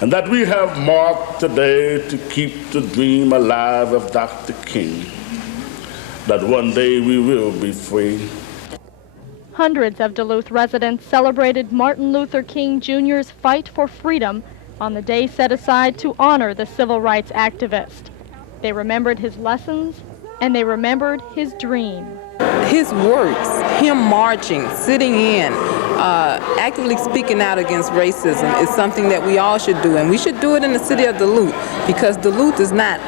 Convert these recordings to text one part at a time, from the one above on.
and that we have marked today to keep the dream alive of Dr. King, that one day we will be free. Hundreds of Duluth residents celebrated Martin Luther King Jr.'s fight for freedom on the day set aside to honor the civil rights activist. They remembered his lessons, and they remembered his dream. His works, him marching, sitting in, actively speaking out against racism is something that we all should do, and we should do it in the city of Duluth, because Duluth is not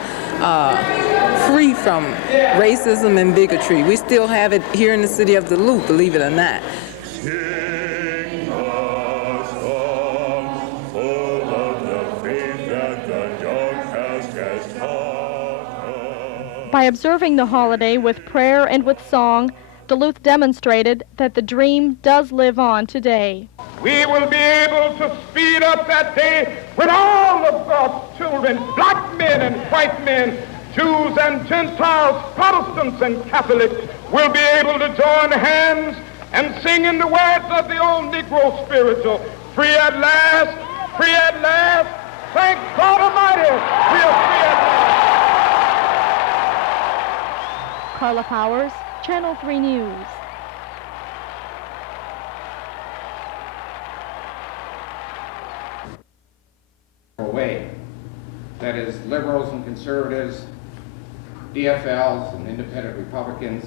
free from racism and bigotry. We still have it here in the city of Duluth, believe it or not. By observing the holiday with prayer and with song, Duluth demonstrated that the dream does live on today. We will be able to speed up that day when all of God's children, black men and white men, Jews and Gentiles, Protestants and Catholics, will be able to join hands and sing in the words of the old Negro spiritual, free at last, thank God Almighty, we are free at last. Carla Powers, Channel 3 News. Way. That is, liberals and conservatives, DFLs and independent Republicans.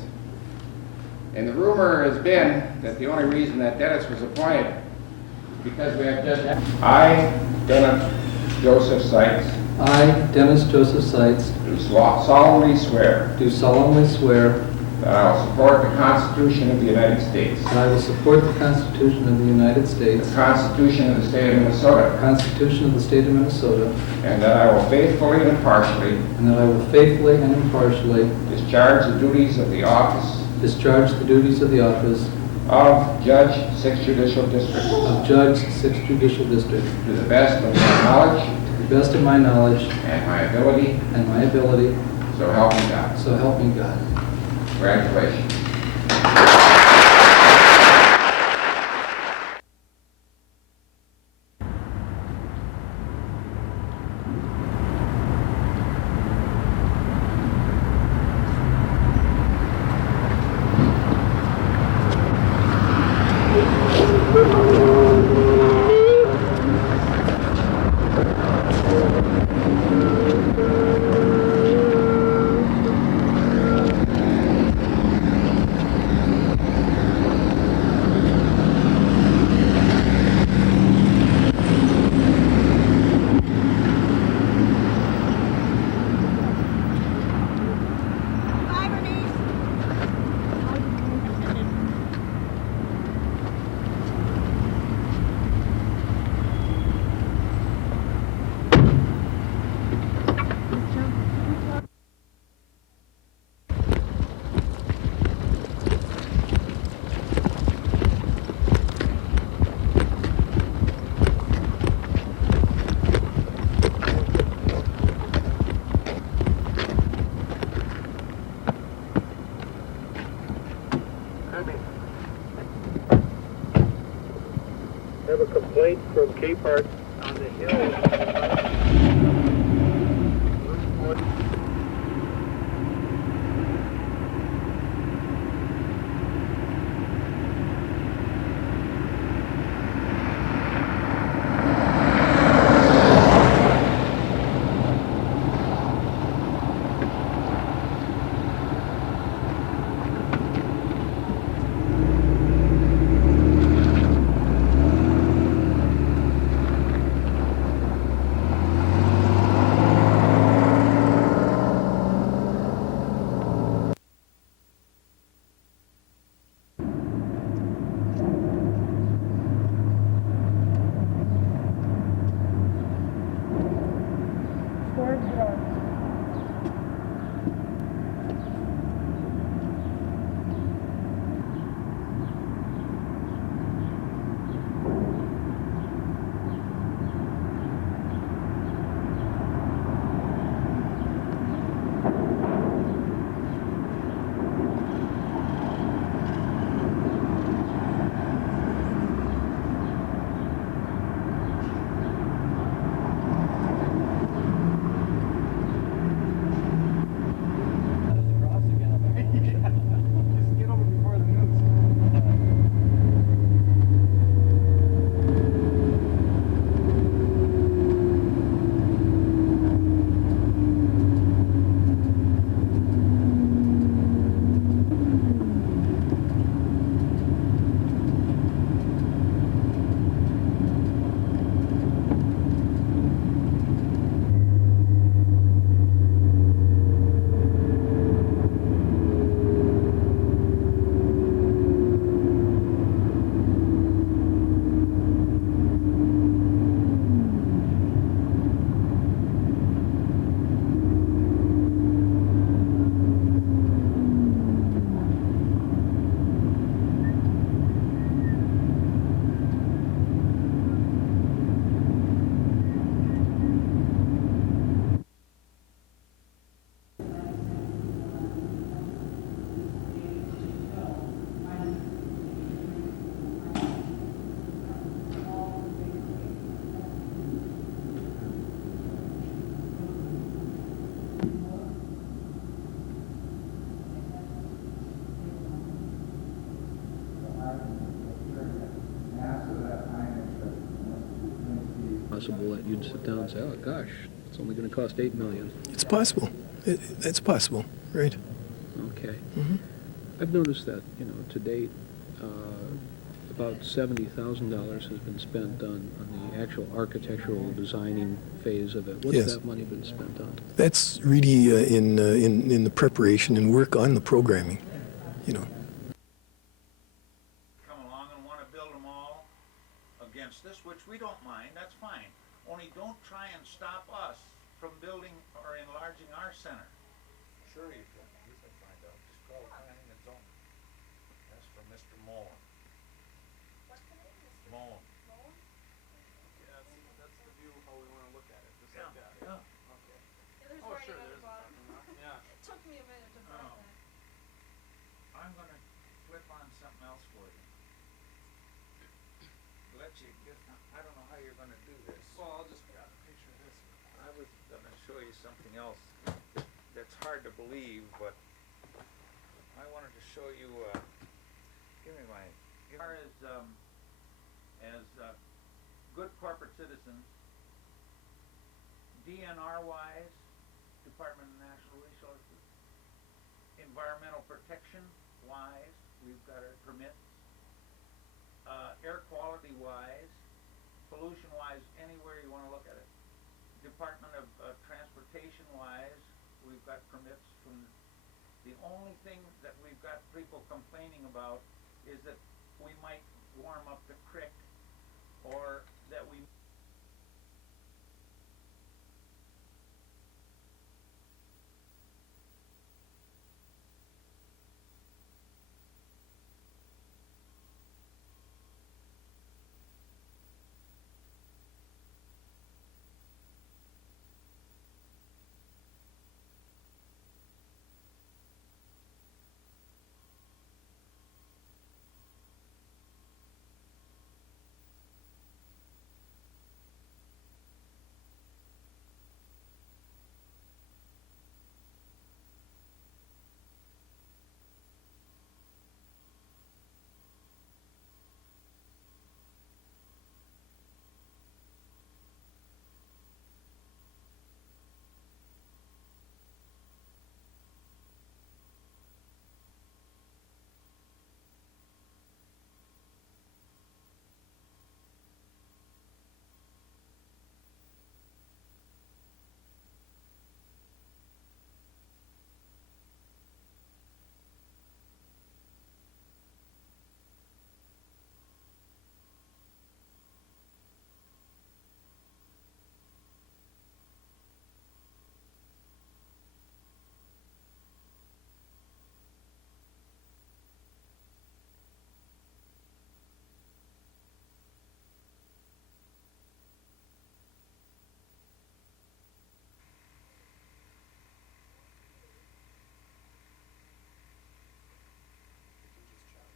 And the rumor has been that the only reason that Dennis was appointed is because we have just... I, Dennis Joseph Seitz. I, Dennis Joseph Seitz. Do solemnly swear. Do solemnly swear. That I will support the Constitution of the United States. That I will support the Constitution of the United States. The Constitution of the State of Minnesota. The Constitution of the State of Minnesota. And that I will faithfully and impartially. And that I will faithfully and impartially. Discharge the duties of the office. Discharge the duties of the office. Of Judge, 6th Judicial District. Of Judge, 6th Judicial District. To the best of my knowledge. To the best of my knowledge. And my ability. And my ability. So help me God. So help me God. Congratulations. Have a complaint from K-Park on the hill. possible that you'd sit down and say, oh gosh, it's only going to cost $8 million. It's possible. It's possible, right? Okay. Mm-hmm. I've noticed that, to date, about $70,000 has been spent on the actual architectural designing phase of it. What's Yes. that money been spent on? That's really in the preparation and work on the programming, Come along and want to build them all against us, which we don't mind, that's fine. Only don't try and stop us from building or enlarging our center. Sure you can. You can find out. Just call planning and zoning. That's from Mr. Mullen. What's the name? Mr. Mullen. Mullen? Yeah, that's the view how we want to look at it, just like that. Yeah. Okay. Yeah, there's Oh, writing sure, on there's the bottom. Yeah. It took me a minute to find Oh. that. I'm gonna flip on something else for you. Let you get, I don't know how you're gonna do this. Well, I'll just grab a picture of this. I was gonna show you something else that's hard to believe, but I wanted to show you, give me my, as good corporate citizens, DNR wise, Department of Natural Resources, environmental protection wise, we've got our permits, air quality wise, pollution wise, anywhere you want to look at it. Department of Transportation wise, we've got permits from, the only thing that we've got people complaining about is that we might warm up the creek, or that we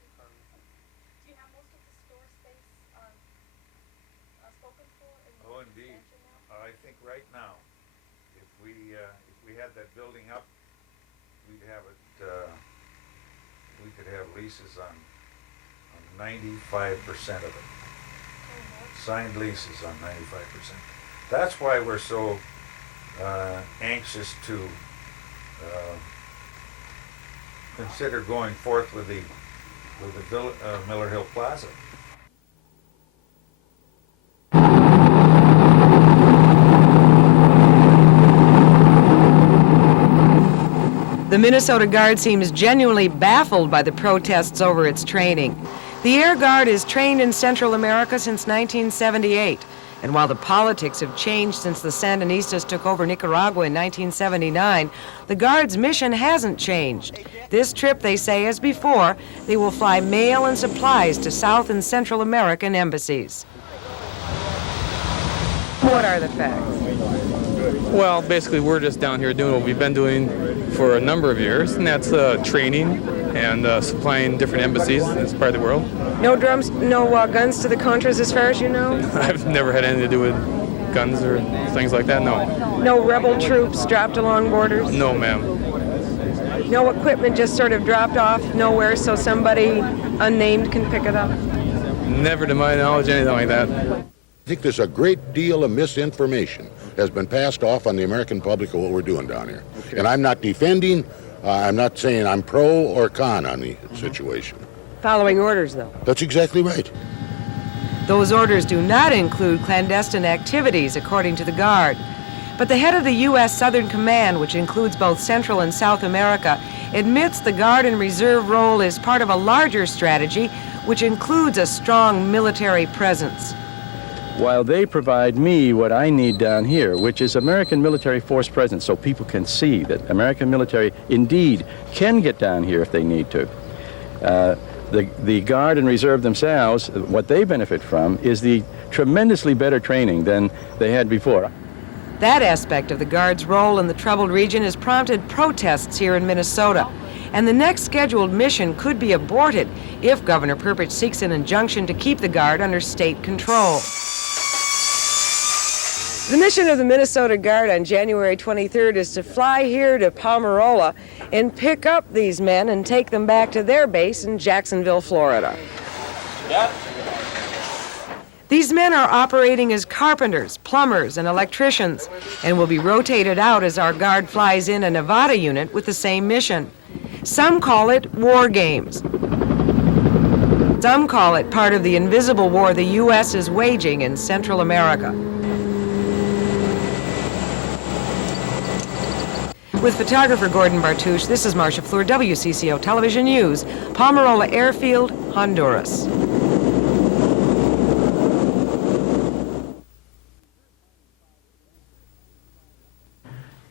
Do you have most of the store space spoken for in the Oh, indeed. expansion now? I think right now, if we had that building up, we'd have it, we could have leases on 95% of it. Signed leases on 95%. That's why we're so anxious to consider going forth with the Miller Hill Plaza. The Minnesota Guard seems genuinely baffled by the protests over its training. The Air Guard is trained in Central America since 1978, and while the politics have changed since the Sandinistas took over Nicaragua in 1979, the Guard's mission hasn't changed. This trip, they say, as before, they will fly mail and supplies to South and Central American embassies. What are the facts? Well, basically, we're just down here doing what we've been doing for a number of years, and that's training and supplying different embassies in this part of the world. No drums, no guns to the Contras as far as you know? I've never had anything to do with guns or things like that, no. No rebel troops dropped along borders? No, ma'am. No equipment just sort of dropped off nowhere so somebody unnamed can pick it up? Never to my knowledge anything like that. I think there's a great deal of misinformation has been passed off on the American public of what we're doing down here. Okay. And I'm not defending, I'm not saying I'm pro or con on the situation. Following orders, though. That's exactly right. Those orders do not include clandestine activities, according to the Guard. But the head of the U.S. Southern Command, which includes both Central and South America, admits the Guard and Reserve role is part of a larger strategy, which includes a strong military presence. While they provide me what I need down here, which is American military force presence, so people can see that American military indeed can get down here if they need to. The Guard and Reserve themselves, what they benefit from is the tremendously better training than they had before. That aspect of the Guard's role in the troubled region has prompted protests here in Minnesota. And the next scheduled mission could be aborted if Governor Perpich seeks an injunction to keep the Guard under state control. The mission of the Minnesota Guard on January 23rd is to fly here to Palmarola and pick up these men and take them back to their base in Jacksonville, Florida. Yeah. These men are operating as carpenters, plumbers, and electricians, and will be rotated out as our Guard flies in a Nevada unit with the same mission. Some call it war games. Some call it part of the invisible war the U.S. is waging in Central America. With photographer Gordon Bartouche, this is Marcia Fleur, WCCO Television News, Palmarola Airfield, Honduras.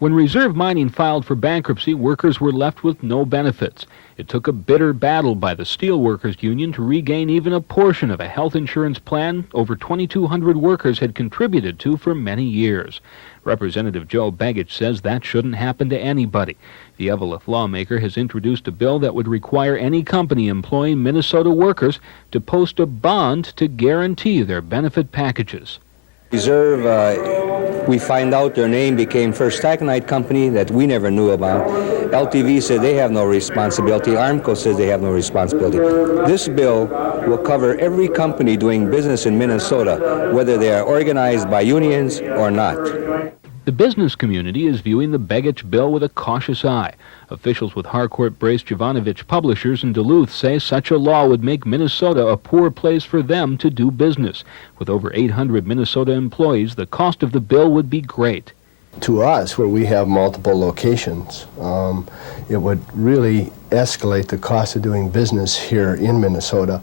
When Reserve Mining filed for bankruptcy, workers were left with no benefits. It took a bitter battle by the Steelworkers Union to regain even a portion of a health insurance plan over 2,200 workers had contributed to for many years. Representative Joe Begich says that shouldn't happen to anybody. The Eveleth lawmaker has introduced a bill that would require any company employing Minnesota workers to post a bond to guarantee their benefit packages. Reserve, we find out their name became First Taconite Company that we never knew about. LTV said they have no responsibility. Armco says they have no responsibility. This bill will cover every company doing business in Minnesota, whether they are organized by unions or not. The business community is viewing the Begich bill with a cautious eye. Officials with Harcourt Brace Jovanovich Publishers in Duluth say such a law would make Minnesota a poor place for them to do business. With over 800 Minnesota employees, the cost of the bill would be great. To us, where we have multiple locations, it would really escalate the cost of doing business here in Minnesota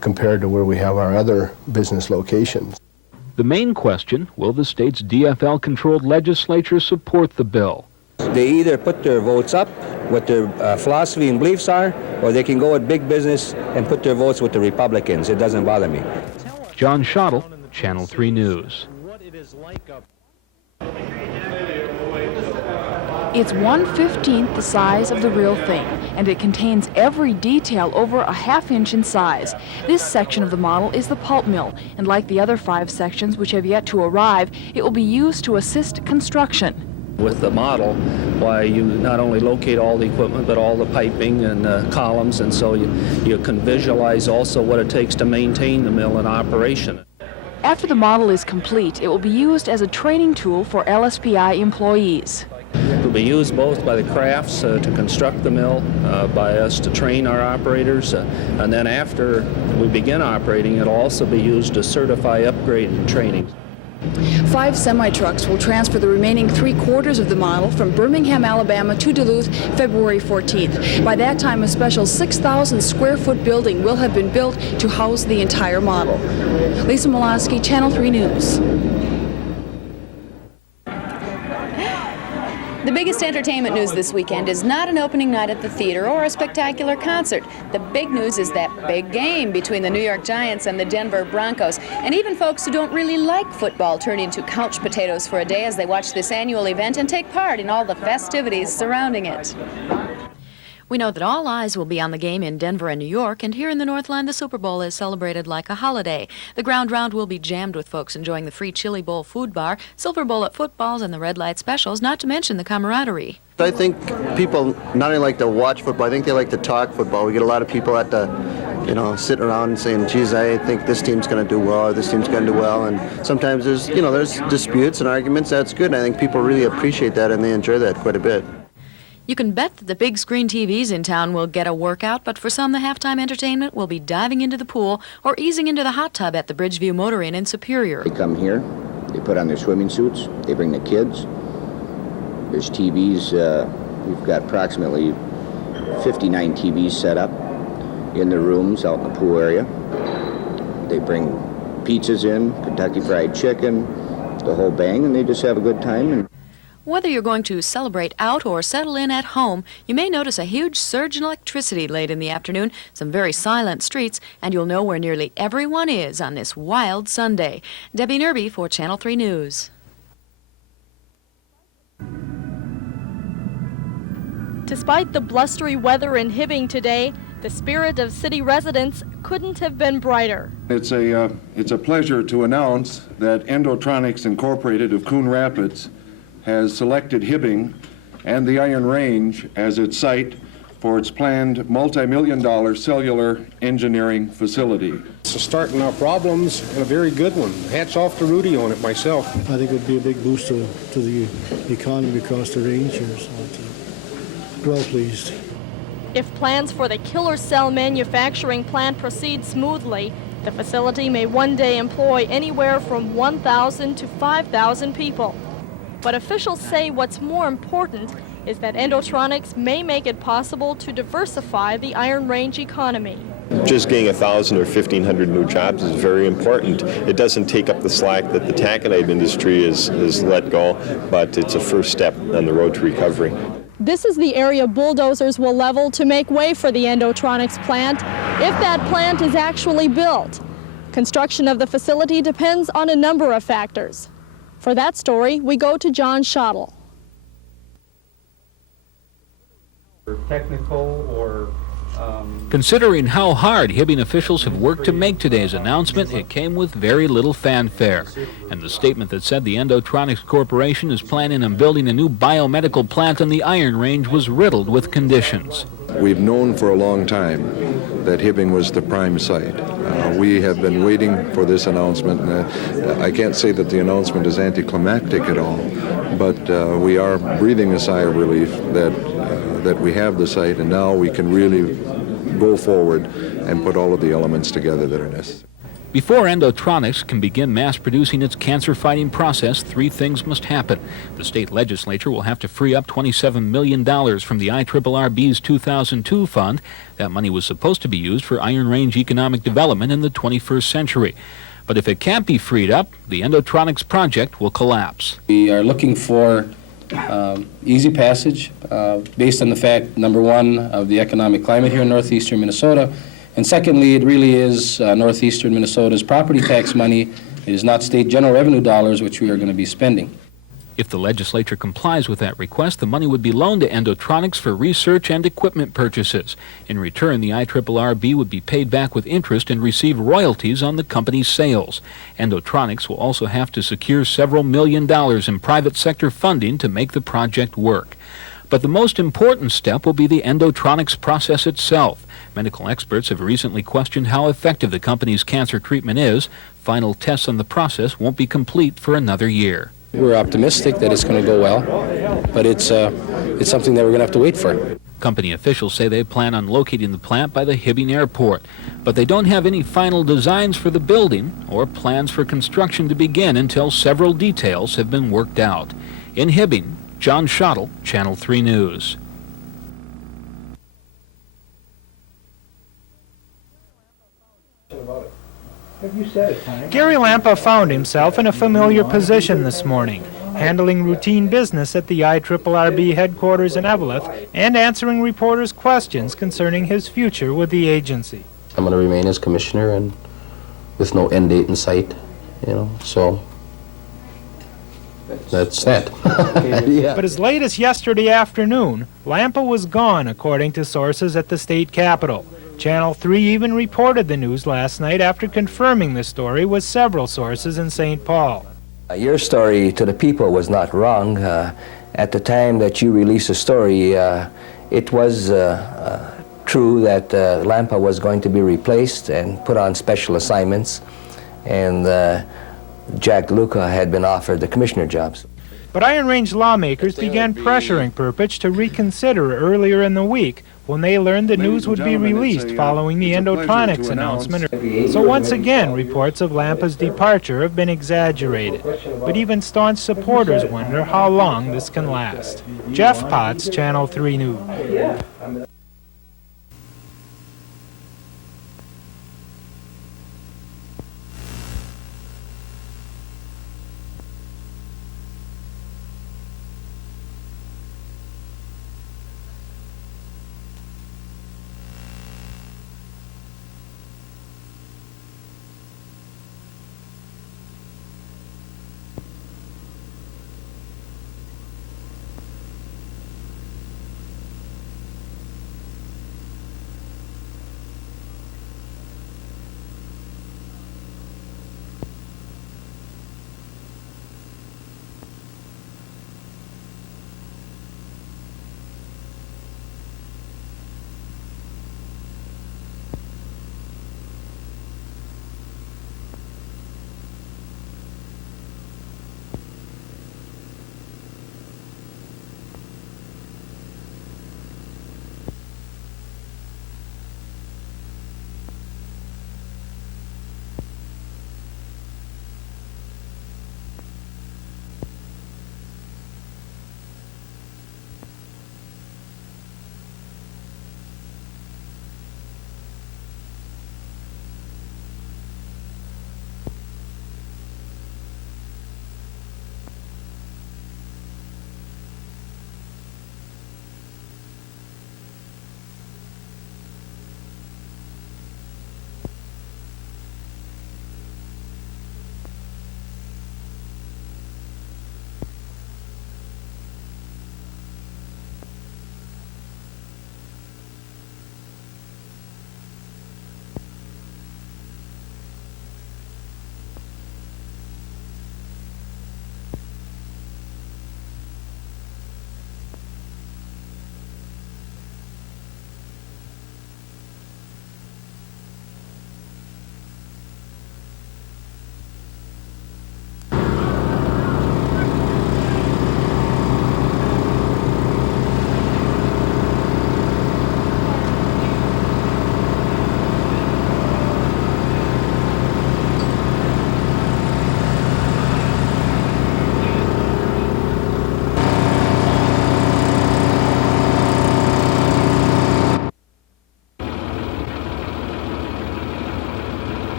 compared to where we have our other business locations. The main question, will the state's DFL-controlled legislature support the bill? They either put their votes up, what their philosophy and beliefs are, or they can go with big business and put their votes with the Republicans. It doesn't bother me. John Schottel, Channel 3 News. It's 1/15 the size of the real thing, and it contains every detail over a ½ inch in size. This section of the model is the pulp mill, and like the other 5 sections which have yet to arrive, it will be used to assist construction. With the model, why you not only locate all the equipment, but all the piping and columns, and so you can visualize also what it takes to maintain the mill in operation. After the model is complete, it will be used as a training tool for LSPI employees. It will be used both by the crafts to construct the mill, by us to train our operators, and then after we begin operating, it will also be used to certify upgrade and training. 5 semi-trucks will transfer the remaining 3/4 of the model from Birmingham, Alabama to Duluth February 14th. By that time, a special 6,000 square foot building will have been built to house the entire model. Lisa Molosky, Channel 3 News. The biggest entertainment news this weekend is not an opening night at the theater or a spectacular concert. The big news is that big game between the New York Giants and the Denver Broncos. And even folks who don't really like football turn into couch potatoes for a day as they watch this annual event and take part in all the festivities surrounding it. We know that all eyes will be on the game in Denver and New York, and here in the Northland, the Super Bowl is celebrated like a holiday. The ground round will be jammed with folks enjoying the free Chili Bowl food bar, Silver Bullet footballs, and the red light specials, not to mention the camaraderie. I think people not only like to watch football, I think they like to talk football. We get a lot of people at the you know, sitting around and saying, geez, I think this team's going to do well or this team's going to do well. And sometimes there's, you know, there's disputes and arguments. That's good. And I think people really appreciate that and they enjoy that quite a bit. You can bet that the big screen TVs in town will get a workout, but for some, the halftime entertainment will be diving into the pool or easing into the hot tub at the Bridgeview Motor Inn in Superior. They come here, they put on their swimming suits, they bring the kids. There's TVs, we've got approximately 59 TVs set up in the rooms out in the pool area. They bring pizzas in, Kentucky Fried Chicken, the whole bang, and they just have a good time. And Whether you're going to celebrate out or settle in at home, you may notice a huge surge in electricity late in the afternoon, some very silent streets, and you'll know where nearly everyone is on this wild Sunday. Debbie Nerby for Channel 3 News. Despite the blustery weather in Hibbing today, the spirit of city residents couldn't have been brighter. It's a pleasure to announce that Endotronics Incorporated of Coon Rapids has selected Hibbing and the Iron Range as its site for its planned multi-million-dollar cellular engineering facility. It's a start in our problems and a very good one. Hats off to Rudy on it myself. I think it would be a big boost to the economy across the range here, so well pleased. If plans for the killer cell manufacturing plant proceed smoothly, the facility may one day employ anywhere from 1,000 to 5,000 people. But officials say what's more important is that Endotronics may make it possible to diversify the Iron Range economy. Just getting 1,000 or 1,500 new jobs is very important. It doesn't take up the slack that the taconite industry has let go, but it's a first step on the road to recovery. This is the area bulldozers will level to make way for the Endotronics plant, if that plant is actually built. Construction of the facility depends on a number of factors. For that story, we go to John Schottel. Technical or Considering how hard Hibbing officials have worked to make today's announcement, it came with very little fanfare. And the statement that said the Endotronics Corporation is planning on building a new biomedical plant on the Iron Range was riddled with conditions. We've known for a long time that Hibbing was the prime site. We have been waiting for this announcement. I can't say that the announcement is anticlimactic at all, but we are breathing a sigh of relief that we have the site, and now we can really go forward and put all of the elements together that are necessary. Before Endotronics can begin mass-producing its cancer-fighting process, three things must happen. The state legislature will have to free up $27 million from the IRRB's 2002 fund. That money was supposed to be used for Iron Range economic development in the 21st century. But if it can't be freed up, the Endotronics project will collapse. We are looking for easy passage based on the fact, number one, of the economic climate here in northeastern Minnesota, and secondly, it really is northeastern Minnesota's property tax money. It is not state general revenue dollars which we are going to be spending. If the legislature complies with that request, the money would be loaned to Endotronics for research and equipment purchases. In return, the IRRB would be paid back with interest and receive royalties on the company's sales. Endotronics will also have to secure several $1 million in private sector funding to make the project work. But the most important step will be the Endotronics process itself. Medical experts have recently questioned how effective the company's cancer treatment is. Final tests on the process won't be complete for another year. We're optimistic that it's going to go well, but it's something that we're going to have to wait for. Company officials say they plan on locating the plant by the Hibbing Airport, but they don't have any final designs for the building or plans for construction to begin until several details have been worked out. In Hibbing, John Schottel, Channel 3 News. Gary Lampa found himself in a familiar position this morning, handling routine business at the IRRB headquarters in Eveleth and answering reporters' questions concerning his future with the agency. I'm going to remain as commissioner and with no end date in sight, so that's that. Yeah. But as late as yesterday afternoon, Lampa was gone, according to sources at the state capitol. Channel 3 even reported the news last night after confirming the story with several sources in St. Paul. Your story to the people was not wrong. At the time that you released the story, it was true that Lampa was going to be replaced and put on special assignments, and Jack DeLuca had been offered the commissioner jobs. But Iron Range lawmakers began pressuring Perpich to reconsider earlier in the week when they learned the news would be released following the Endotronics announcement. So once again, reports of Lampa's departure have been exaggerated. But even staunch supporters wonder how long this can last. Jeff Potts, Channel 3 News.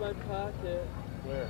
my pocket. Where?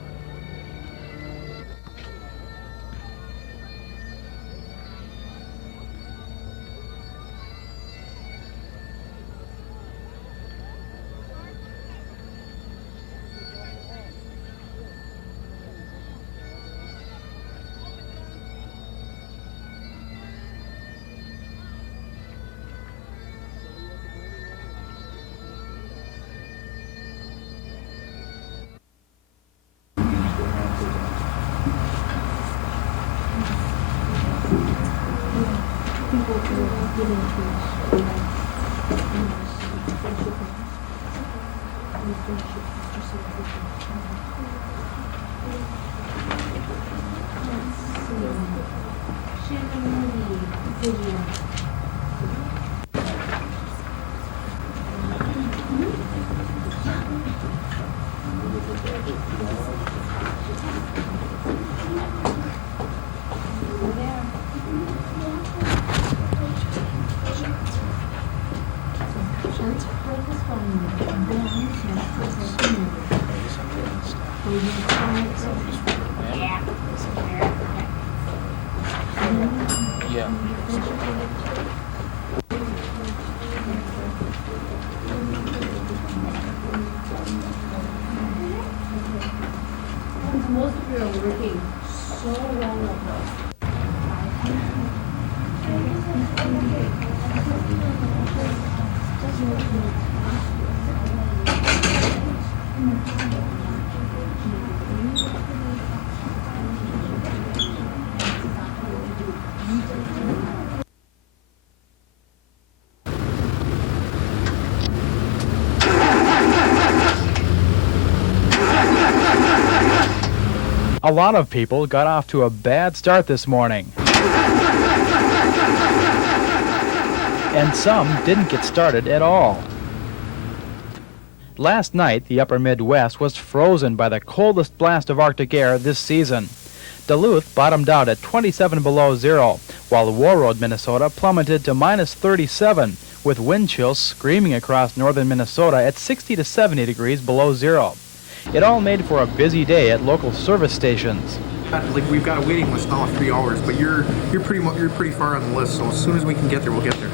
Most of you are working so well. A lot of people got off to a bad start this morning. And some didn't get started at all. Last night, the upper Midwest was frozen by the coldest blast of Arctic air this season. Duluth bottomed out at 27 below zero, while Warroad, Minnesota plummeted to minus 37, with wind chills screaming across northern Minnesota at 60 to 70 degrees below zero. It all made for a busy day at local service stations. Like we've got a waiting list now of 3 hours, but you're pretty far on the list. So as soon as we can get there, we'll get there.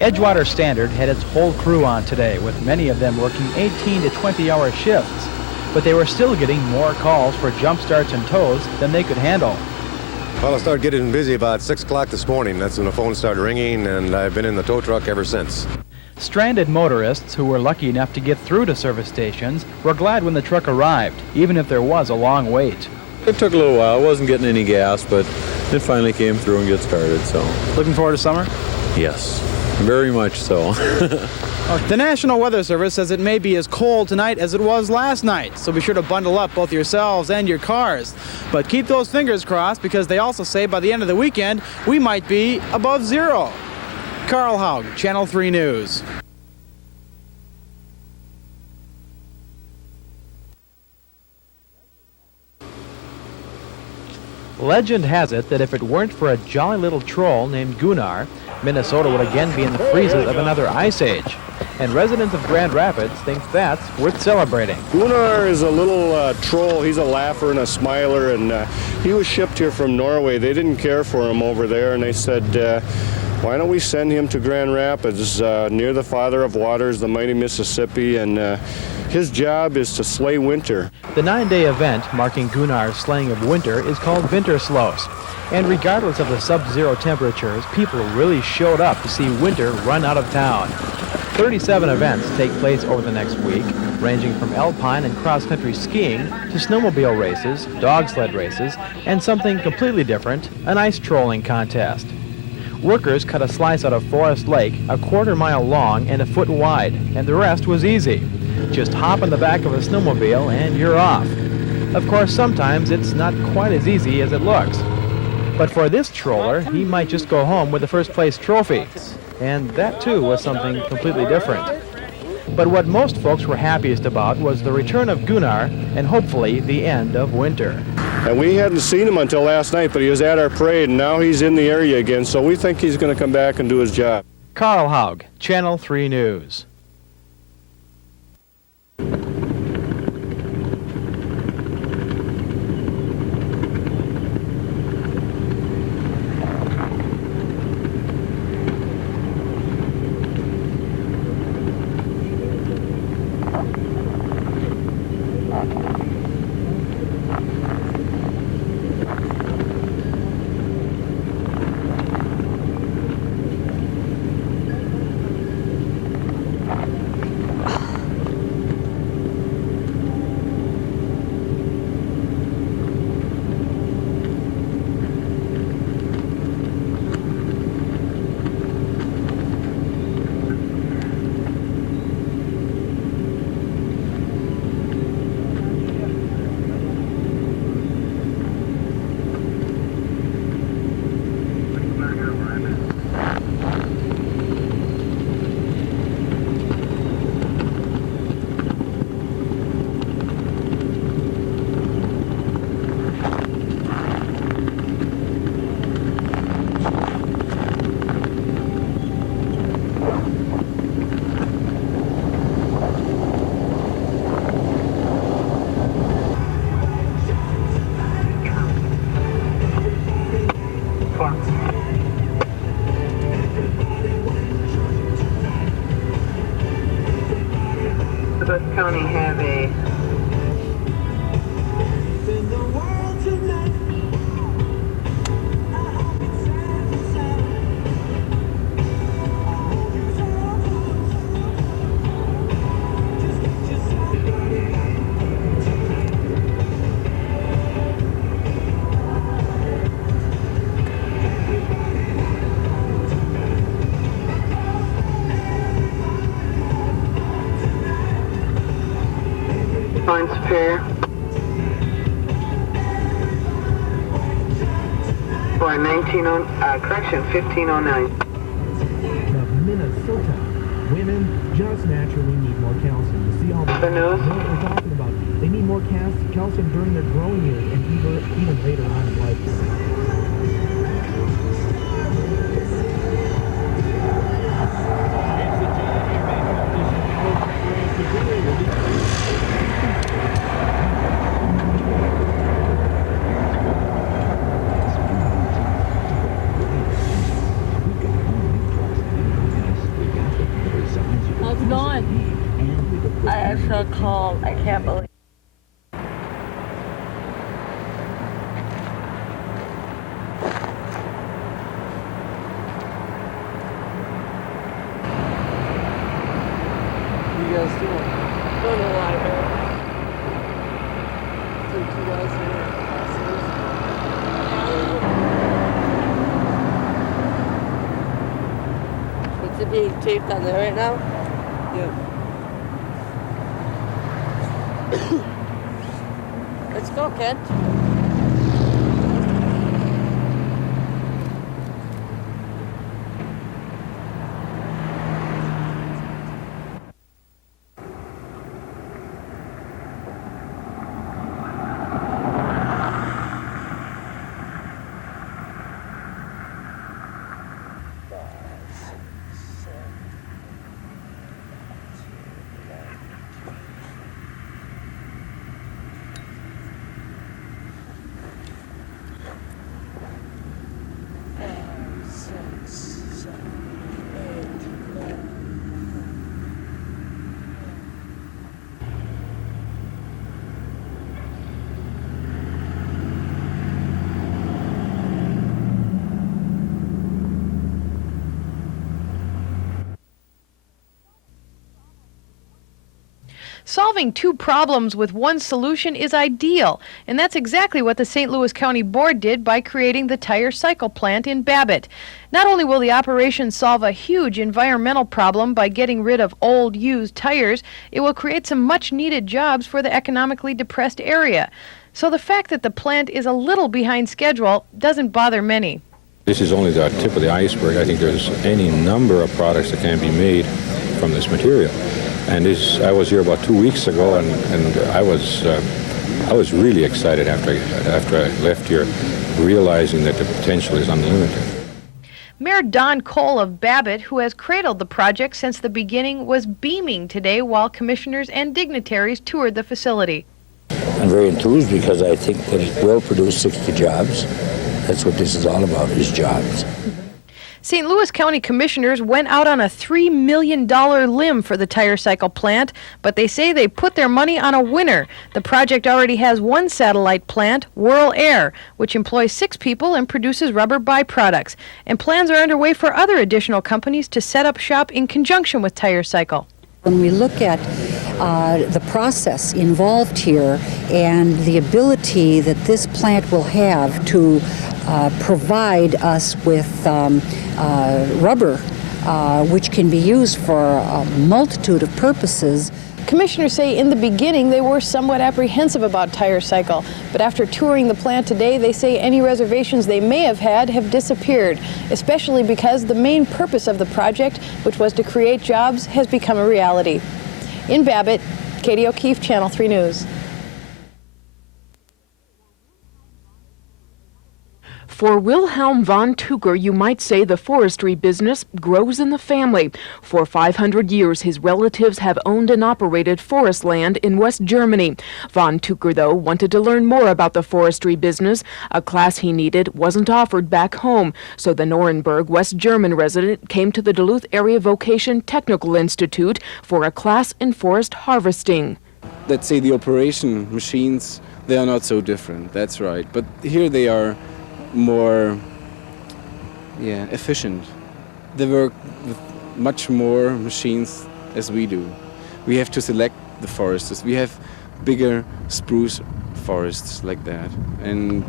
Edgewater Standard had its whole crew on today, with many of them working 18 to 20-hour shifts. But they were still getting more calls for jump starts and tows than they could handle. Well, I started getting busy about 6 o'clock this morning. That's when the phone started ringing, and I've been in the tow truck ever since. Stranded motorists who were lucky enough to get through to service stations were glad when the truck arrived, even if there was a long wait. It took a little while. I wasn't getting any gas, but it finally came through and got started, so. Looking forward to summer? Yes, very much so. The National Weather Service says it may be as cold tonight as it was last night, so be sure to bundle up both yourselves and your cars. But keep those fingers crossed, because they also say by the end of the weekend, we might be above zero. Carl Haug, Channel 3 News. Legend has it that if it weren't for a jolly little troll named Gunnar, Minnesota would again be in the freezes of another ice age. And residents of Grand Rapids think that's worth celebrating. Gunnar is a little troll. He's a laugher and a smiler, and he was shipped here from Norway. They didn't care for him over there, and they said, why don't we send him to Grand Rapids, near the Father of Waters, the mighty Mississippi, and his job is to slay winter. The 9-day event marking Gunnar's slaying of winter is called Vintersloos. And regardless of the sub-zero temperatures, people really showed up to see winter run out of town. 37 events take place over the next week, ranging from alpine and cross-country skiing to snowmobile races, dog sled races, and something completely different, an ice trolling contest. Workers cut a slice out of Forest Lake a 1/4 mile long and a foot wide, and the rest was easy. Just hop on the back of a snowmobile and you're off. Of course, sometimes it's not quite as easy as it looks. But for this troller, he might just go home with the first place trophy. And that too was something completely different. But what most folks were happiest about was the return of Gunnar and hopefully the end of winter. And we hadn't seen him until last night, but he was at our parade, and now he's in the area again, so we think he's going to come back and do his job. Carl Haug, Channel 3 News. County have a Fine Superior. For 1509. Minnesota. Women just naturally need more calcium. You see all the news? What we're talking about. They need more calcium during their growing years and even later on in life. How's it going? I feel cold. I can't believe. What you guys doing? Going to the library. Take you guys in your classes. What's it being taped on there right now? Yep. Let's go, Kent. Solving two problems with one solution is ideal, and that's exactly what the St. Louis County Board did by creating the tire cycle plant in Babbitt. Not only will the operation solve a huge environmental problem by getting rid of old, used tires, it will create some much-needed jobs for the economically depressed area. So the fact that the plant is a little behind schedule doesn't bother many. This is only the tip of the iceberg. I think there's any number of products that can be made from this material. And I was here about 2 weeks ago, and I was really excited after I left here, realizing that the potential is unlimited. Mayor Don Cole of Babbitt, who has cradled the project since the beginning, was beaming today while commissioners and dignitaries toured the facility. I'm very enthused because I think that it will produce 60 jobs. That's what this is all about, is jobs. St. Louis County commissioners went out on a $3 million limb for the tire cycle plant, but they say they put their money on a winner. The project already has one satellite plant, Whirl Air, which employs 6 people and produces rubber byproducts. And plans are underway for other additional companies to set up shop in conjunction with Tire Cycle. When we look at the process involved here and the ability that this plant will have to provide us with rubber, which can be used for a multitude of purposes. Commissioners say in the beginning they were somewhat apprehensive about Tire Cycle, but after touring the plant today, they say any reservations they may have had have disappeared, especially because the main purpose of the project, which was to create jobs, has become a reality. In Babbitt, Katie O'Keefe, Channel 3 News. For Wilhelm von Tucher, you might say the forestry business grows in the family. For 500 years, his relatives have owned and operated forest land in West Germany. Von Tucher, though, wanted to learn more about the forestry business. A class he needed wasn't offered back home, so the Nuremberg, West German resident came to the Duluth Area Vocation Technical Institute for a class in forest harvesting. Let's say the operation machines, they are not so different, that's right. But here they are more efficient. They work with much more machines as we do. We have to select the forests. We have bigger spruce forests like that. And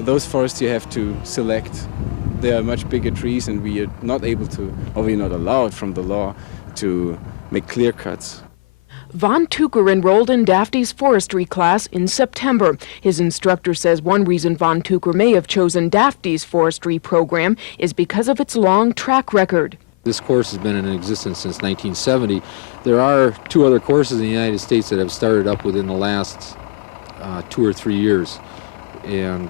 those forests you have to select. They are much bigger trees, and we are not able to, or we're not allowed from the law to make clear cuts. Von Tucher enrolled in Daphne's forestry class in September. His instructor says one reason Von Tucher may have chosen Daphne's forestry program is because of its long track record. This course has been in existence since 1970. There are 2 other courses in the United States that have started up within the last 2 or 3 years. And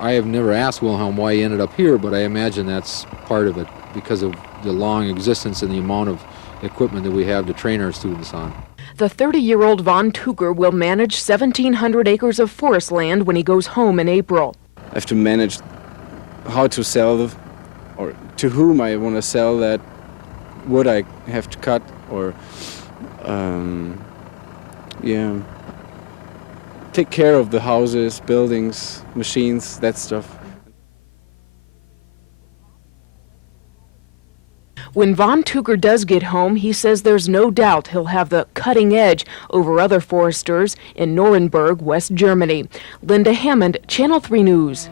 I have never asked Wilhelm why he ended up here, but I imagine that's part of it because of the long existence and the amount of equipment that we have to train our students on. The 30-year-old Von Tucher will manage 1,700 acres of forest land when he goes home in April. I have to manage how to sell, or to whom I want to sell that wood I have to cut, or take care of the houses, buildings, machines, that stuff. When Von Tucher does get home, he says there's no doubt he'll have the cutting edge over other foresters in Nuremberg, West Germany. Linda Hammond, Channel 3 News.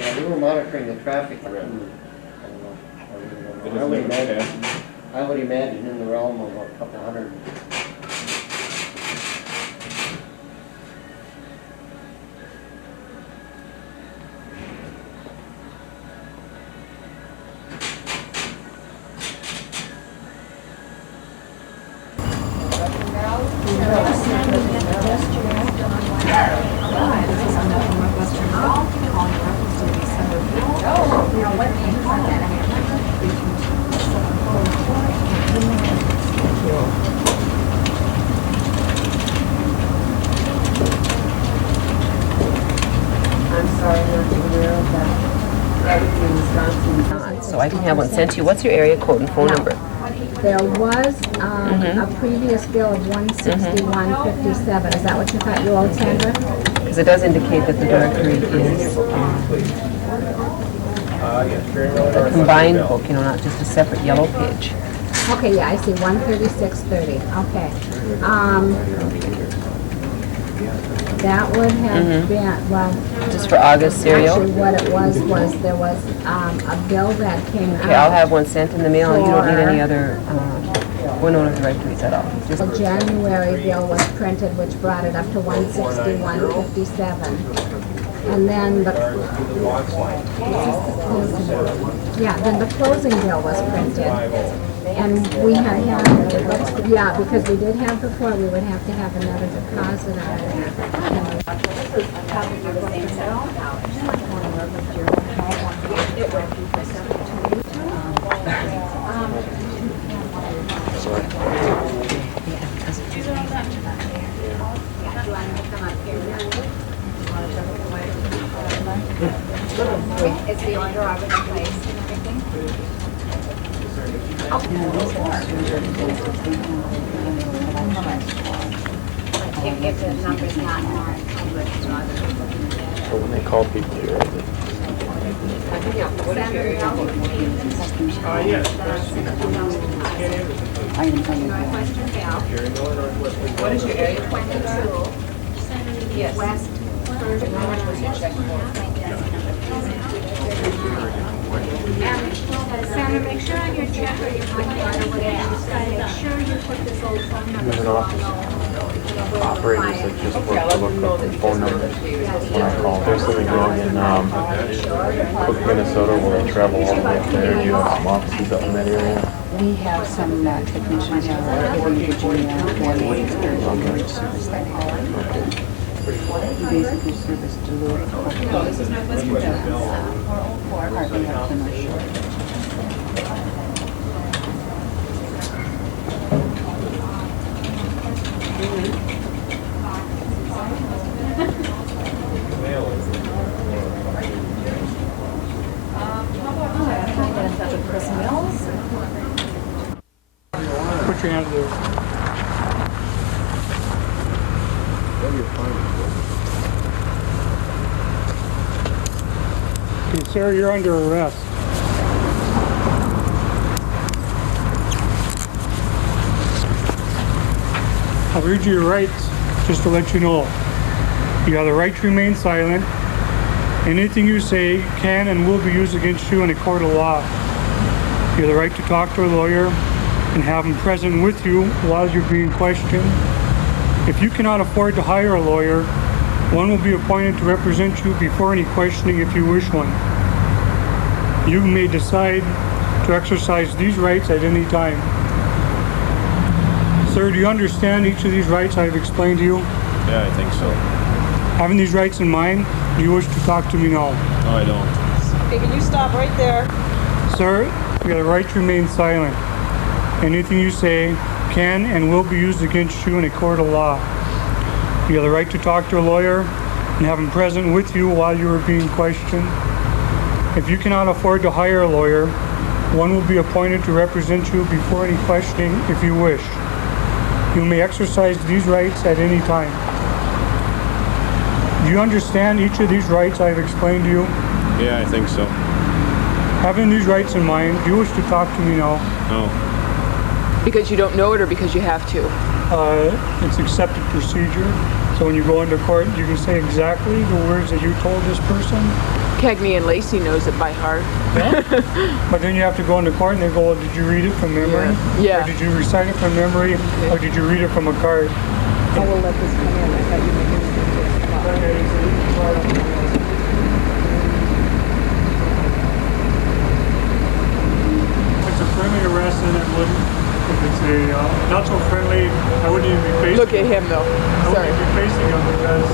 Yeah, we were monitoring the traffic. I would imagine in the realm of a couple hundred. So I can have one sent to you. What's your area code and phone number? There was a previous bill of $161.57. Is that what you thought you owed, Sandra? Because it does indicate that the directory is a combined book, you know, not just a separate yellow page. Okay, yeah, I see, 136.30. Okay. That would have been, well... Just for August serial? Actually, what it was there was a bill that came out... Okay, I'll have one sent in the mail, and you don't need any other one owner directories at all. Just a January bill was printed, which brought it up to 161.57. And then then the closing bill was printed. And we had, yeah, because we did have before, we would have to have another deposit on it. Is the order already in place and everything? Oh. If the number's not marked, So when they call people here, what is your area? 22. Yes. West. Sandra, make sure on your check or your money order, whatever you sign, make sure you put this old phone number. there's an office operators that just work to look up the phone numbers when I call. There's something wrong in Cook, Minnesota, where I travel all the way up there. Do you have some offices up in that area? We have some technicians out there in Virginia and KDLH service that have. We basically service Duluth, hardly up to North Shore. Put your hand there. Okay, sir, you're under arrest. I'll read you your rights just to let you know. You have the right to remain silent. Anything you say can and will be used against you in a court of law. You have the right to talk to a lawyer and have him present with you while you're being questioned. If you cannot afford to hire a lawyer, one will be appointed to represent you before any questioning if you wish one. You may decide to exercise these rights at any time. Sir, do you understand each of these rights I have explained to you? Yeah, I think so. Having these rights in mind, do you wish to talk to me now? No, I don't. Okay, can you stop right there? Sir, you have the right to remain silent. Anything you say can and will be used against you in a court of law. You have the right to talk to a lawyer and have him present with you while you are being questioned. If you cannot afford to hire a lawyer, one will be appointed to represent you before any questioning if you wish. You may exercise these rights at any time. Do you understand each of these rights I have explained to you? Yeah, I think so. Having these rights in mind, do you wish to talk to me now? No. Because you don't know it or because you have to? It's accepted procedure. So when you go into court, you can say exactly the words that you told this person. Cagney and Lacey knows it by heart. Yeah. But then you have to go into court and they go, well, did you read it from memory? Yeah. Or did you recite it from memory? Okay. Or did you read it from a card? I will let this come in. I thought you were going to It's a friendly arrest and it wouldn't. If it's a not so friendly, I wouldn't even be facing. Look at him though. I wouldn't be facing him because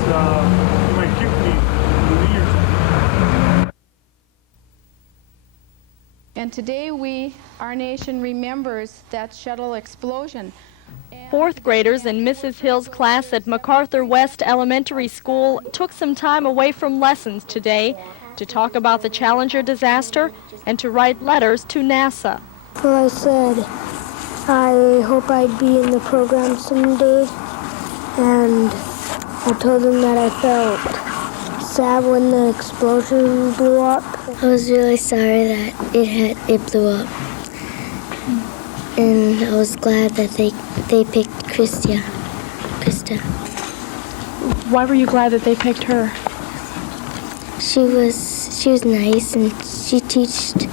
he might kick me in the ears. And today our nation remembers that shuttle explosion. Fourth graders in Mrs. Hill's class at MacArthur West Elementary School took some time away from lessons today to talk about the Challenger disaster and to write letters to NASA. Well, I said I hope I'd be in the program someday, and I told them that I felt sad when the explosion blew up. I was really sorry that it blew up, and I was glad that they picked Krista. Why were you glad that they picked her? She was nice, and she taught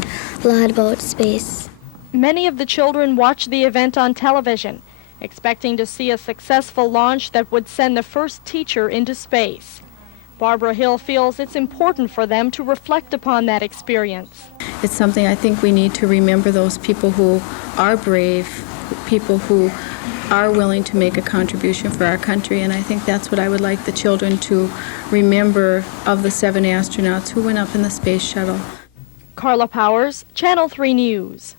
a lot about space. Many of the children watched the event on television, expecting to see a successful launch that would send the first teacher into space. Barbara Hill feels it's important for them to reflect upon that experience. It's something I think we need to remember, those people who are brave, people who are willing to make a contribution for our country, and I think that's what I would like the children to remember of the 7 astronauts who went up in the space shuttle. Carla Powers, Channel 3 News.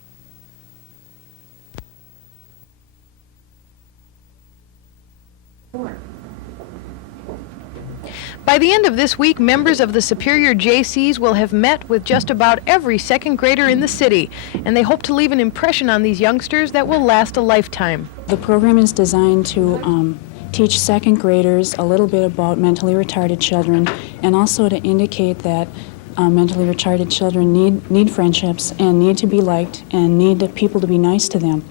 By the end of this week, members of the Superior JCs will have met with just about every second grader in the city, and they hope to leave an impression on these youngsters that will last a lifetime. The program is designed to teach second graders a little bit about mentally retarded children, and also to indicate that mentally retarded children need friendships and need to be liked and need people to be nice to them.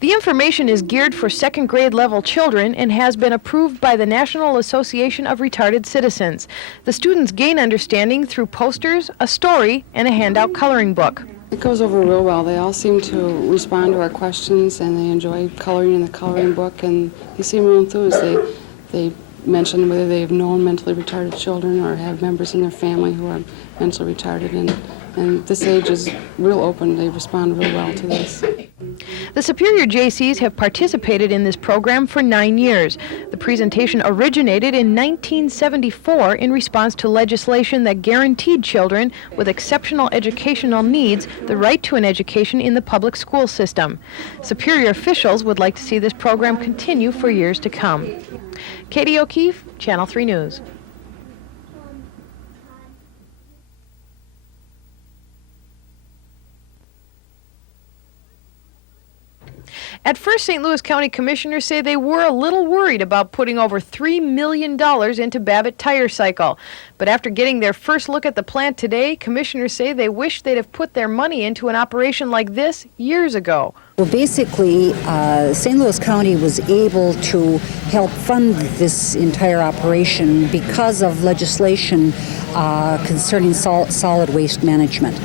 The information is geared for second grade level children and has been approved by the National Association of Retarded Citizens. The students gain understanding through posters, a story, and a handout coloring book. It goes over real well. They all seem to respond to our questions, and they enjoy coloring in the coloring book, and they seem real enthused. They mention whether they've known mentally retarded children or have members in their family who are mentally retarded, and this age is real open. They respond real well to this. The Superior JCs have participated in this program for 9 years. The presentation originated in 1974 in response to legislation that guaranteed children with exceptional educational needs the right to an education in the public school system. Superior officials would like to see this program continue for years to come. Katie O'Keefe, Channel 3 News. At first, St. Louis County Commissioners say they were a little worried about putting over $3 million into Babbitt Tire Cycle. But after getting their first look at the plant today, commissioners say they wish they'd have put their money into an operation like this years ago. Well, basically, St. Louis County was able to help fund this entire operation because of legislation concerning solid waste management.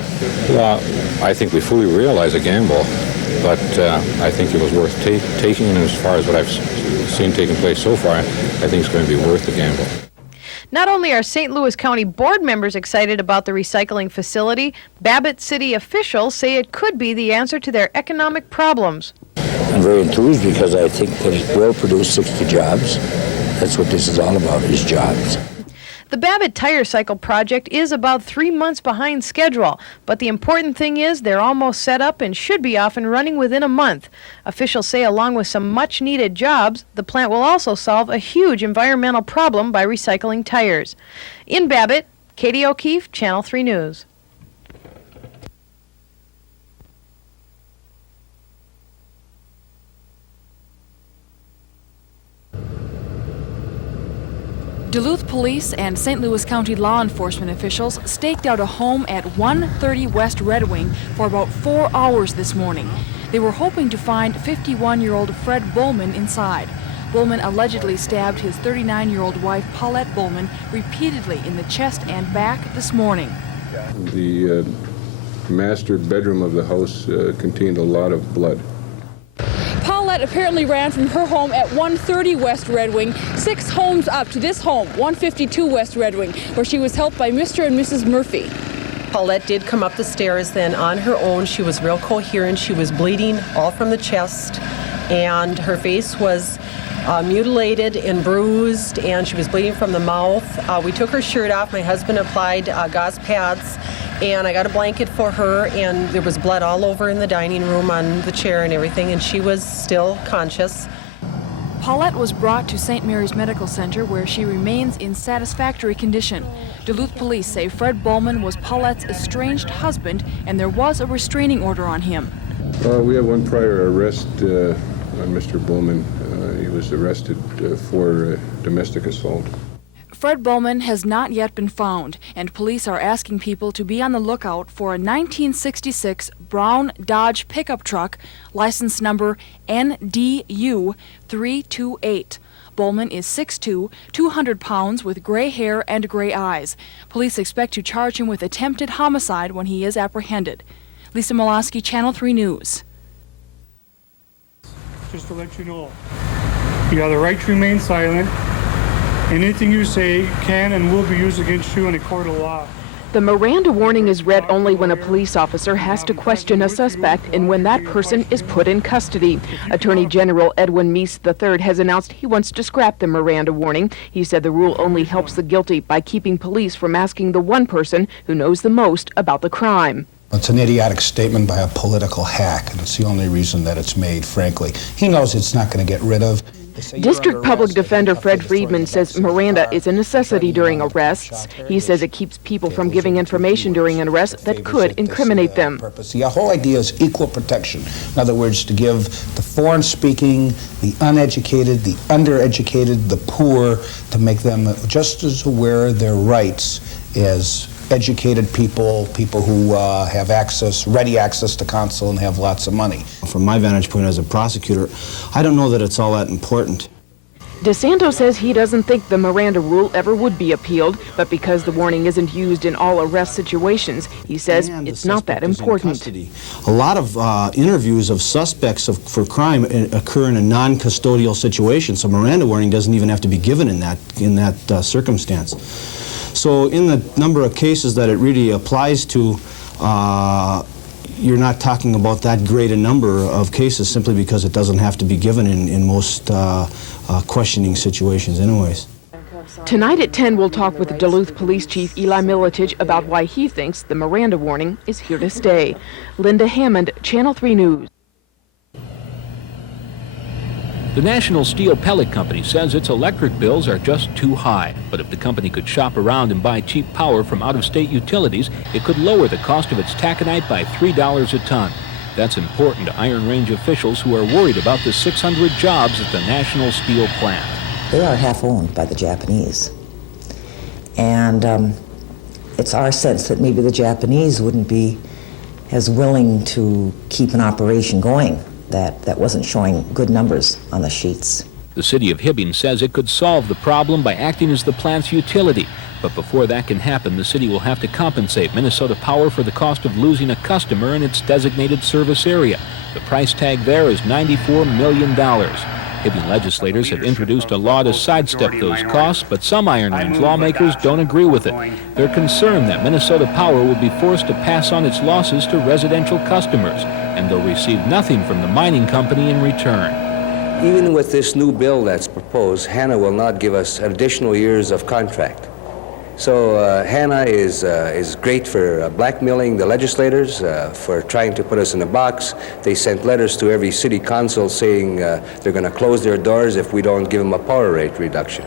Well, I think we fully realize a gamble, but I think it was worth taking, and as far as what I've seen taking place so far, I think it's going to be worth the gamble. Not only are St. Louis County board members excited about the recycling facility, Babbitt City officials say it could be the answer to their economic problems. I'm very enthused because I think that it will produce 60 jobs. That's what this is all about, is jobs. The Babbitt Tire Cycle project is about 3 months behind schedule, but the important thing is they're almost set up and should be off and running within a month. Officials say along with some much-needed jobs, the plant will also solve a huge environmental problem by recycling tires. In Babbitt, Katie O'Keefe, Channel 3 News. Duluth Police and St. Louis County law enforcement officials staked out a home at 130 West Red Wing for about 4 hours this morning. They were hoping to find 51-year-old Fred Bowman inside. Bowman allegedly stabbed his 39-year-old wife, Paulette Bowman, repeatedly in the chest and back this morning. The master bedroom of the house contained a lot of blood. Paulette apparently ran from her home at 130 West Red Wing, 6 homes up to this home, 152 West Red Wing, where she was helped by Mr. and Mrs. Murphy. Paulette did come up the stairs then on her own. She was real coherent. She was bleeding all from the chest, and her face was mutilated and bruised, and she was bleeding from the mouth. We took her shirt off. My husband applied gauze pads, and I got a blanket for her, and there was blood all over in the dining room on the chair and everything, and she was still conscious. Paulette was brought to St. Mary's Medical Center, where she remains in satisfactory condition. Duluth police say Fred Bowman was Paulette's estranged husband, and there was a restraining order on him. We have one prior arrest on Mr. Bowman. He was arrested for domestic assault. Fred Bowman has not yet been found, and police are asking people to be on the lookout for a 1966 brown Dodge pickup truck, license number NDU 328. Bowman is 6'2", 200 pounds, with gray hair and gray eyes. Police expect to charge him with attempted homicide when he is apprehended. Lisa Molosky, Channel 3 News. Just to let you know, you have the right to remain silent. Anything you say can and will be used against you in a court of law. The Miranda warning is read only when a police officer has to question a suspect and when that person is put in custody. Attorney General Edwin Meese III has announced he wants to scrap the Miranda warning. He said the rule only helps the guilty by keeping police from asking the one person who knows the most about the crime. It's an idiotic statement by a political hack, and it's the only reason that it's made, frankly. He knows it's not going to get rid of. District Public Defender Fred Friedman says Miranda is a necessity during arrests. He says it keeps people from giving information during an arrest that could incriminate them. The whole idea is equal protection. In other words, to give the foreign-speaking, the uneducated, the undereducated, the poor, to make them just as aware of their rights as educated people, people who have ready access to counsel and have lots of money. From my vantage point as a prosecutor, I don't know that it's all that important. DeSanto says he doesn't think the Miranda rule ever would be appealed, but because the warning isn't used in all arrest situations, he says it's not that important. A lot of interviews of suspects for crime occur in a non-custodial situation, so Miranda warning doesn't even have to be given in that circumstance. So in the number of cases that it really applies to, you're not talking about that great a number of cases simply because it doesn't have to be given in most questioning situations anyways. Tonight at 10, we'll talk with Duluth Police Chief Eli Militich about why he thinks the Miranda warning is here to stay. Linda Hammond, Channel 3 News. The National Steel Pellet Company says its electric bills are just too high. But if the company could shop around and buy cheap power from out-of-state utilities, it could lower the cost of its taconite by $3 a ton. That's important to Iron Range officials who are worried about the 600 jobs at the National Steel plant. They are half owned by the Japanese. And it's our sense that maybe the Japanese wouldn't be as willing to keep an operation going that wasn't showing good numbers on the sheets. The city of Hibbing says it could solve the problem by acting as the plant's utility. But before that can happen, the city will have to compensate Minnesota Power for the cost of losing a customer in its designated service area. The price tag there is $94 million. Hibbing legislators have introduced a law to sidestep those costs, but some Iron Range lawmakers don't agree with it. They're concerned that Minnesota Power will be forced to pass on its losses to residential customers, and they'll receive nothing from the mining company in return. Even with this new bill that's proposed, HANA will not give us additional years of contract. So HANA is great for blackmailing the legislators, for trying to put us in a box. They sent letters to every city council saying they're going to close their doors if we don't give them a power rate reduction.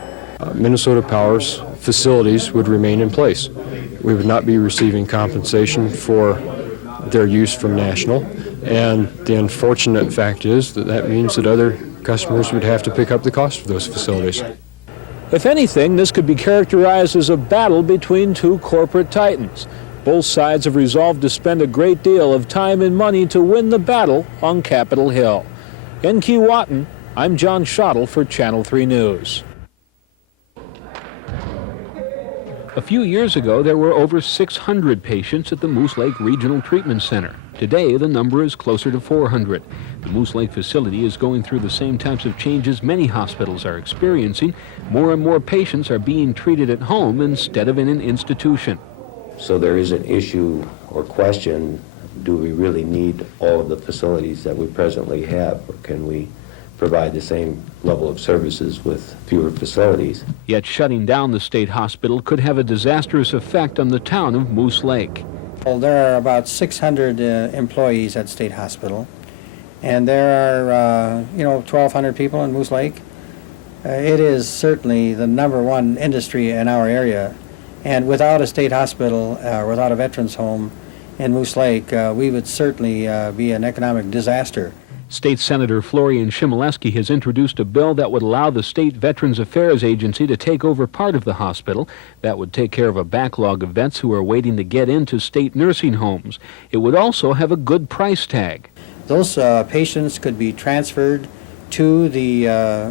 Minnesota Power's facilities would remain in place. We would not be receiving compensation for their use from National, and the unfortunate fact is that means that other customers would have to pick up the cost of those facilities. If anything, this could be characterized as a battle between two corporate titans. Both sides have resolved to spend a great deal of time and money to win the battle on Capitol Hill. In Keewatin, I'm John Schottel for Channel 3 News. A few years ago, there were over 600 patients at the Moose Lake Regional Treatment Center. Today, the number is closer to 400. The Moose Lake facility is going through the same types of changes many hospitals are experiencing. More and more patients are being treated at home instead of in an institution. So there is an issue or question, do we really need all of the facilities that we presently have, or can we provide the same level of services with fewer facilities? Yet shutting down the state hospital could have a disastrous effect on the town of Moose Lake. Well, there are about 600 employees at State Hospital, and there are, 1,200 people in Moose Lake. It is certainly the #1 industry in our area, and without a state hospital, without a veterans home in Moose Lake, we would certainly be an economic disaster. State Senator Florian Chmielewski has introduced a bill that would allow the State Veterans Affairs Agency to take over part of the hospital. That would take care of a backlog of vets who are waiting to get into state nursing homes. It would also have a good price tag. Those patients could be transferred to the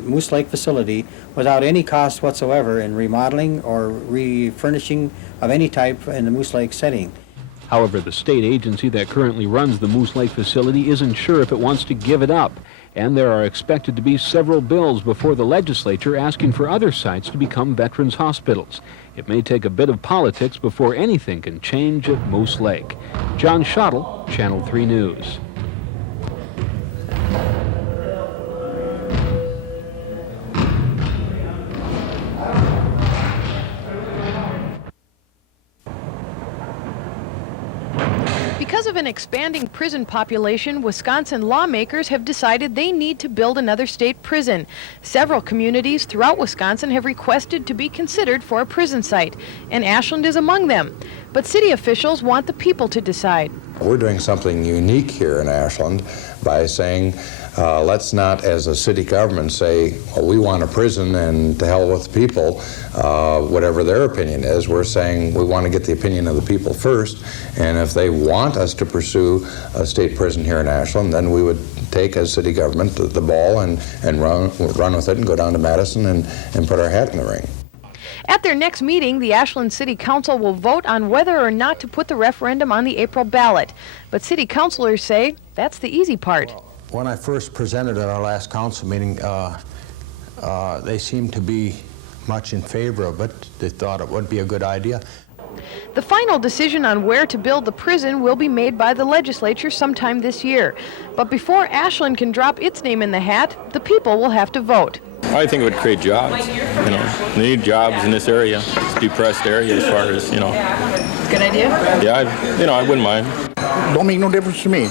Moose Lake facility without any cost whatsoever in remodeling or refurnishing of any type in the Moose Lake setting. However, the state agency that currently runs the Moose Lake facility isn't sure if it wants to give it up. And there are expected to be several bills before the legislature asking for other sites to become veterans hospitals. It may take a bit of politics before anything can change at Moose Lake. John Schottel, Channel 3 News. Because of an expanding prison population, Wisconsin lawmakers have decided they need to build another state prison. Several communities throughout Wisconsin have requested to be considered for a prison site, and Ashland is among them. But city officials want the people to decide. We're doing something unique here in Ashland by saying, let's not, as a city government, say, well, we want a prison and to hell with the people, whatever their opinion is. We're saying we want to get the opinion of the people first, and if they want us to pursue a state prison here in Ashland, then we would take, as city government, the ball and run with it and go down to Madison and put our hat in the ring. At their next meeting, the Ashland City Council will vote on whether or not to put the referendum on the April ballot. But city councilors say that's the easy part. When I first presented at our last council meeting, they seemed to be much in favor of it. They thought it would be a good idea. The final decision on where to build the prison will be made by the legislature sometime this year. But before Ashland can drop its name in the hat, the people will have to vote. I think it would create jobs. They need jobs in this area. It's a depressed area as far as, Good idea? Yeah, I wouldn't mind. Don't make no difference to me.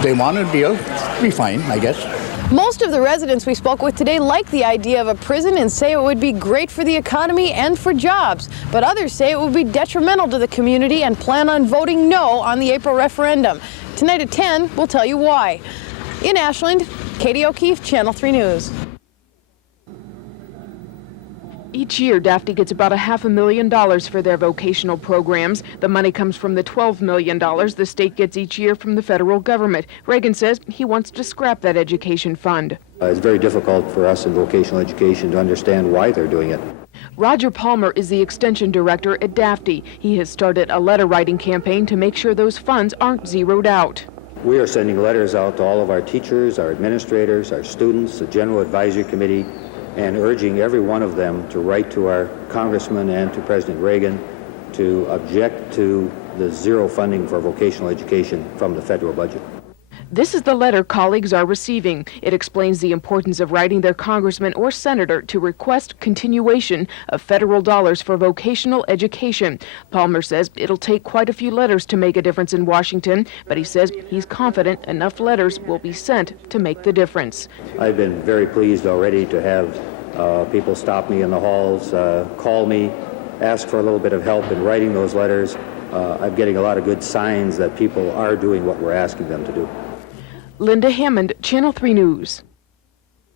They want a deal, be fine, I guess. Most of the residents we spoke with today like the idea of a prison and say it would be great for the economy and for jobs. But others say it would be detrimental to the community and plan on voting no on the April referendum. Tonight at 10, we'll tell you why. In Ashland, Katie O'Keefe, Channel 3 News. Each year, Daphne gets about $500,000 for their vocational programs. The money comes from the $12 million the state gets each year from the federal government. Reagan says he wants to scrap that education fund. It's very difficult for us in vocational education to understand why they're doing it. Roger Palmer is the extension director at Daphne. He has started a letter writing campaign to make sure those funds aren't zeroed out. We are sending letters out to all of our teachers, our administrators, our students, the General Advisory Committee, and urging every one of them to write to our congressman and to President Reagan to object to the zero funding for vocational education from the federal budget. This is the letter colleagues are receiving. It explains the importance of writing their congressman or senator to request continuation of federal dollars for vocational education. Palmer says it'll take quite a few letters to make a difference in Washington, but he says he's confident enough letters will be sent to make the difference. I've been very pleased already to have people stop me in the halls, call me, ask for a little bit of help in writing those letters. I'm getting a lot of good signs that people are doing what we're asking them to do. Linda Hammond, Channel 3 News.